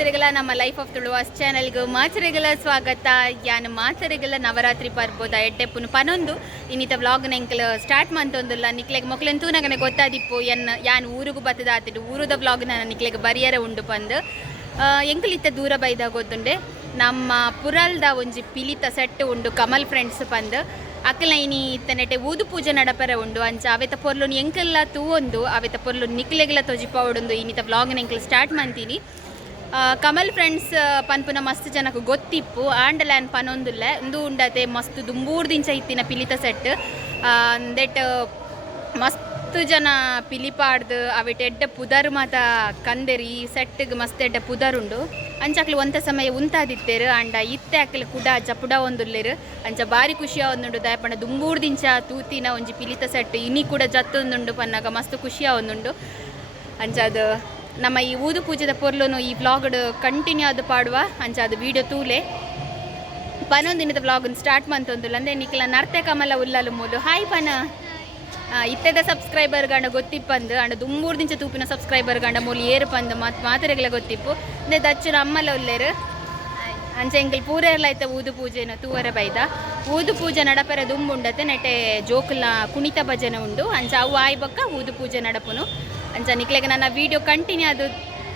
ಮಾತರೆಗಳ ನಮ್ಮ life of Tuluvas ಚಾನೆಲ್ಗೂ ಮಾತರೆಗಳ ಸ್ವಾಗತ. ಯಾನು ಮಾತರೆಗಳ ನವರಾತ್ರಿ ಪರ್ಬೋದ ಎಡ್ಡೆಪ್ಪುನು ಪನೊಂದು ಇನ್ನಿತ ವ್ಲಾಗ್ನ ಎಂಕಲ್ ಸ್ಟಾರ್ಟ್ ಮಂತೊಂದುಲ್ಲ ನಿಕ್ಲೆಗ್ ಮೊಕ್ಲೆನ್ ತೂನಗನೆ ಗೊತ್ತಾದಿಪ್ಪು ಯಾನು ಊರಿಗೂ ಬತ್ತದ ಆತಿಡು ಊರುದ ವ್ಲಾಗ್ನ ನಿಕ್ಲೆಗ್ ಬರಿಯರೆ ಉಂಡು ಪಂದು ಎಂಕಲ್ ಇತ್ತ ದೂರ ಬೈದಾಗ ಗೊತ್ತುಂಡೆ ನಮ್ಮ ಪುರಲ್ದ ಒಂಜಿ ಪಿಲಿತ ಸೆಟ್ ಉಂಡು ಕಮಲ್ ಫ್ರೆಂಡ್ಸ್ ಪಂದು ಅಕ್ಕಲ ಇನಿ ಇತ್ತನೆಟೆ ಊದು ಪೂಜೆ ನಡಪರೆ ಉಂಡು ಅಂಚ ಅವೆತ ಪೊರ್ಲುನ್ ಎಂಕಲ್ಲ ತೂವೊಂದು ಅವೆತ ಪೊರ್ಲು ನಿಕ್ಲೆಗ್ಲ ತೊಜಿಪವುಡುಂದು ಇನ್ನಿತ ವ್ಲಾಗ್ನ ಎಂಕಲ್ ಸ್ಟಾರ್ಟ್ ಮಂತೀನಿ. ಕಮಲ್ ಫ್ರೆಂಡ್ಸ್ ಪನ್ಪುನ ಮಸ್ತ್ ಜನಕ್ಕೆ ಗೊತ್ತಿಪ್ಪು ಆಂಡಲ್ಯಾನ್ ಪನೊಂದುಲ್ಲ ಇಂದು ಉಂಡತೆ ಮಸ್ತ್ ದುಂಬೂರ್ದಿಂಚ ಇತ್ತಿನ ಪಿಲಿತ ಸೆಟ್ ಅಂದೆಟ್ ಮಸ್ತ್ ಜನ ಪಿಲಿಪಾಡ್ದು ಅವೆಟ್ ಎಡ್ಡ ಪುದರ್ ಮಾತ ಕಂದೆರಿ ಈ ಸೆಟ್ಗೆ ಮಸ್ತ್ ಎಡ್ಡ ಪುದರುಂಡು ಅಂಚಕ್ಲು ಒಂತ ಸಮಯ ಉಂತಾದಿತ್ತೇರು ಅಂಡ ಇತ್ತೆ ಅಕ್ಕಲು ಕುಡ ಚಪುಡ ಒಂದುಲ್ಲೇರು ಅಂಚ ಬಾರಿ ಖುಷಿಯ ಒಂದುಂಡು ದಯಪಂಡ ದುಂಬೂರ್ದಿಂಚ ತೂತಿನ ಒಂಜಿ ಪಿಲಿತ ಸೆಟ್ ಇನಿ ಕೂಡ ಜತ್ತೊಂದುಂಡು ಪನ್ನಾಗ ಮಸ್ತ್ ಖುಷಿಯ ಒಂದುಂಡು ಅಂಚ ಅದು ನಮ್ಮ ಈ ಊದು ಪೂಜೆದ ಪೊರ್ಲುನು ಈ ವ್ಲಾಗ್ಡ್ ಕಂಟಿನ್ಯೂ ಅದು ಪಾಡುವ ಅಂಚ ಅದು ವೀಡಿಯೋ ತೂಲೆ ಪನೊಂದು ದಿನದ ವ್ಲಾಗನ್ನು ಸ್ಟಾರ್ಟ್ ಮಂತೊಂದುಲ್ಲ ಅಂದರೆ ನಿಕ್ಲ ನರ್ತೆ ಕಮಲ ಉಲ್ಲಲು ಮೂಲು ಹಾಯ್ ಪನ ಇತ್ತದ ಸಬ್ಸ್ಕ್ರೈಬರ್ ಗಂಡ ಗೊತ್ತಿಪ್ಪಂದು ಅಂಡ ದುಂಬೂರು ದಿಂಚ ತೂಪಿನ ಸಬ್ಸ್ಕ್ರೈಬರ್ ಗಂಡ ಮೂಲಿ ಏರು ಪಂದು ಮಾತರೆಗಳ ಗೊತ್ತಿಪ್ಪು ಅಂದರೆ ದಚ್ಚನ ಅಮ್ಮಲ ಉಲ್ಲೇರು ಅಂಚ ಎಂಕಲ್ ಪೂರೆಲ್ಲ ಐತೆ ಊದು ಪೂಜೆನ ತೂವರೆ ಬೈದ ಊದು ಪೂಜೆ ನಡಪರೆ ದುಂಬುಂಡತೆ ನೆಟೆ ಜೋಕುಲ್ನ ಕುಣಿತ ಭಜನೆ ಉಂಡು ಅಂಚ ಅವು ಆಯ್ ಬಕ್ಕ ಊದು ಪೂಜೆ ನಡಪುನು ಅಂಚ ನಿಕ್ಲೆಗೆ ನನ್ನ ವೀಡಿಯೋ ಕಂಟಿನ್ಯೂ ಅದು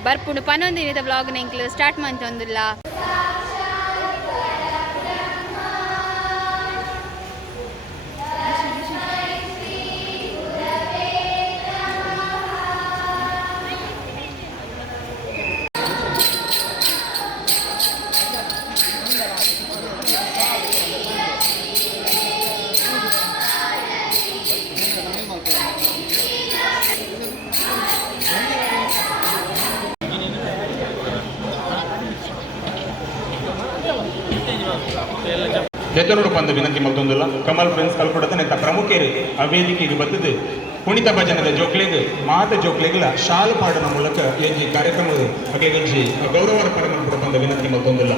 ಬರ್ಪುಂಡು ಪನೊಂದು ದಿನದ ವ್ಲಾಗ್ನ ಎಂಕ್ಲು ಸ್ಟಾರ್ಟ್ ಮಂತೊಂದುಲ್ಲ. ನೆತ್ತರೋಡು ಪಂದ ವಿನಂತಿ ಮತ್ತೊಂದಿಲ್ಲ ಕಮಲ್ ಫ್ರೆಂಡ್ಸ್ ಕಲ್ಪಡದ ನೆತ್ತ ಪ್ರಮುಖರು ಆ ವೇದಿಕೆಗೆ ಬರ್ತದೆ ಕುಣಿತ ಭಜನದ ಜೋಕ್ಲೆಗ್ ಮಾತ ಜೋಕ್ಲೆಗ್ಲ ಶಾಲು ಪಾಡನ ಮೂಲಕ ಈ ಕಾರ್ಯಕ್ರಮದ ಬಗೆಗಂಜಿ ಗೌರವ ಪರಮ ಪಂದ ವಿನಂತಿ ಮತ್ತೊಂದಿಲ್ಲ.